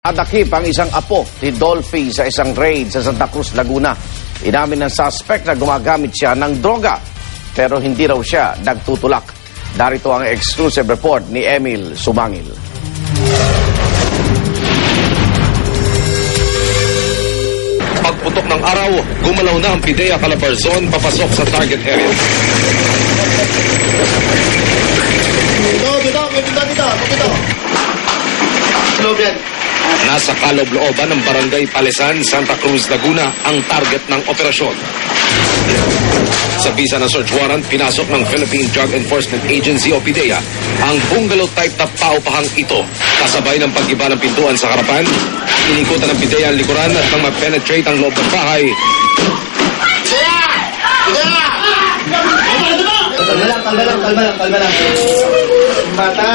Nadakip ang isang apo ni Dolphy sa isang raid sa Santa Cruz, Laguna. Inamin ng suspect na gumagamit siya ng droga, pero hindi raw siya nagtutulak. Darito ang exclusive report ni Emil Sumangil. Pagputok ng araw, gumalaw na ang PIDEA Calabarzon papasok sa target area. Dito. Loob yan. Nasa kaloob-looban ng Barangay Palesan, Santa Cruz, Laguna ang target ng operasyon. Sa bisa ng search warrant, pinasok ng Philippine Drug Enforcement Agency o PIDEA ang bungalow type na paupahang ito. Kasabay ng pag-iba ng pintuan sa harapan, inikutan ng PIDEA ang likuran at nang ma-penetrate ang loob ng bahay. Kalma lang. Bata.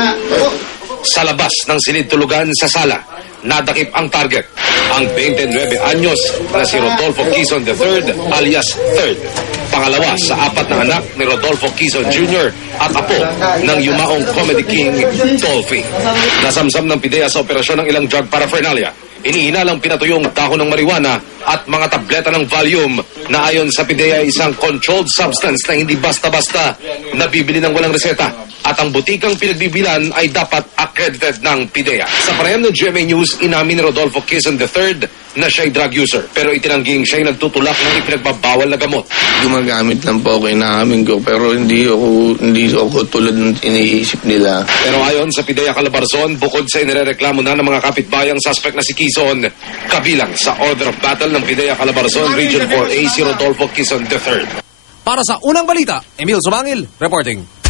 Sa labas ng silid-tulugan sa sala, nadakip ang target, ang 29 anyos na si Rodolfo Quezon III alias Third. Pangalawa sa apat na anak ni Rodolfo Quezon Jr. at apo ng yumaong comedy king Dolphy. Nasamsam ng PIDEA sa operasyon ng ilang drug paraphernalia. Inihinalang pinatuyong dahon ng marijuana at mga tableta ng Valium na ayon sa PIDEA isang controlled substance na hindi basta-basta nabibili ng walang reseta. At ang butikang pinagbibilan ay dapat accredited ng PIDEA. Sa panayam ng GMA News, inamin ni Rodolfo Quezon III na siya'y drug user. Pero itinangging siya'y nagtutulak ng ipinagbabawal na gamot. Gumagamit lang po ako, inaamin ko, pero hindi ako tulad ng iniisip nila. Pero ayon sa PIDEA Calabarzon, bukod sa inirereklamo na ng mga kapitbayang suspect na si Quezon, kabilang sa order of battle ng PIDEA Calabarzon Region 4A si Rodolfo Quezon III. Para sa unang balita, Emil Sumangil reporting.